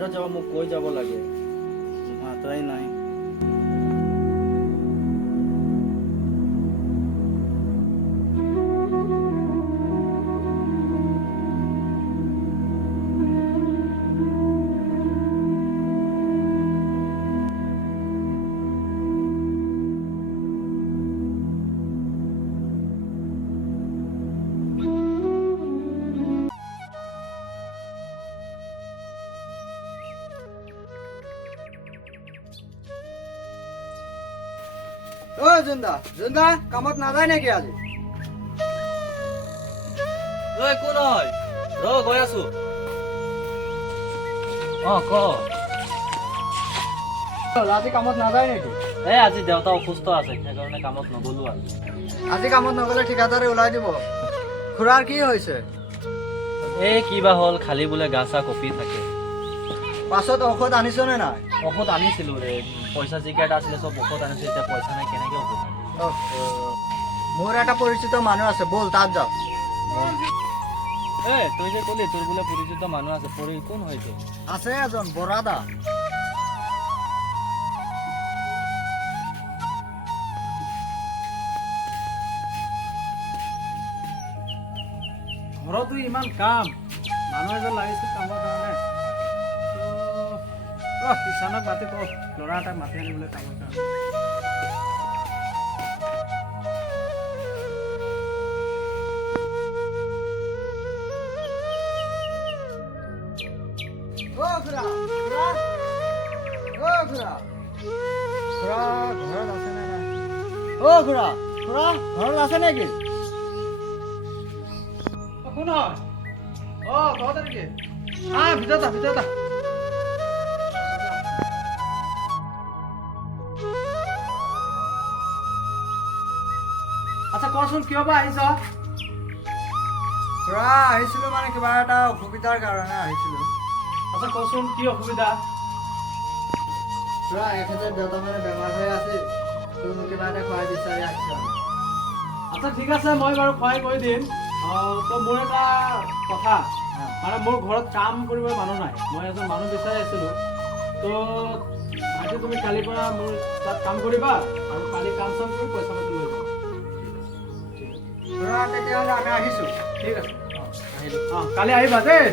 বাহিৰত যাব মোক কৈ যাব লাগে মাতাই নাই জুন্দা কামত নাযায় নেকি আজি কোন হয় গৈ আছো ক আজি কামত নাযায় নেকি আজি দেউতা অসুস্থ আছে সেইকাৰণে কামত নগলো আৰু আজি কামত নগলে ঠিকাদাৰে ওলাই দিব খুৰাৰ কি হৈছে কিবা হ'ল খালি বোলে গা চা কঁপি থাকে পাছত ঔষধ আনিছনে নাই ঔষধ আনিছিলো ৰে পইচা যিকেইটা আছিলে চব ঔষধ আনিছো এতিয়া পইচা নাই কেনেকে ঔষধ মোৰ এটা পৰিচিত মানুহ আছে বল তাত যাও তই যে কলি তোৰ বোলে পৰিচিত মানুহ আছে কোন হয়তো আছে এজন বৰাদা ঘৰতো ইমান কাম মানুহ এজন লাগিছিল কামৰ কাৰণে কিষানক মাতি ক ল'ৰা এটাক মাতি আনিবলৈ কামৰ কাৰণে ঘৰত আছে নেকি কোন হয় ঘৰতে নেকি ভিতৰত আচ্ছা কচোন কিয় বা আহিছ খুৰা আহিছিলো মানে কিবা এটা অসুবিধাৰ কাৰণে আহিছিলো আচ্ছা কচোন কি অসুবিধা খুৰা এখেতৰ দেউতা মানে বেমাৰ হৈ আছে তুমি কিবা এটা খুৱাই বিচাৰি আহিছো আচ্ছা ঠিক আছে মই বাৰু খুৱাই কৈ দিম তো মোৰ এটা কথা মানে মোৰ ঘৰত কাম কৰিবলৈ মানুহ নাই মই এজন মানুহ বিচাৰি আছিলোঁ তো আজি তুমি কালিৰ পৰা মোৰ তাত কাম কৰিবা আৰু কালি কাম চাম কৰি পইচা পাতি লৈ যাবা তেতিয়াহ'লে আমি আহিছোঁ ঠিক আছে আহিলোঁ কালি আহিবা দেই